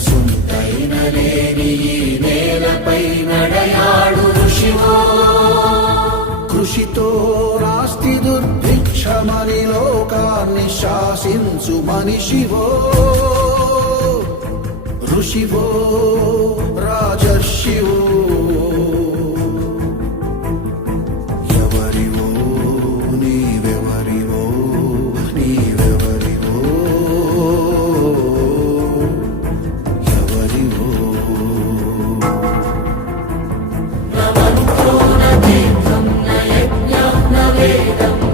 సొంతైన లేని ఈ నేలపై నడయాడు ఋషివో. కృషితో రాస్తి దుర్భిక్షమని లోకాన్ని శాసించు మనిషివో ఋషివో freedom.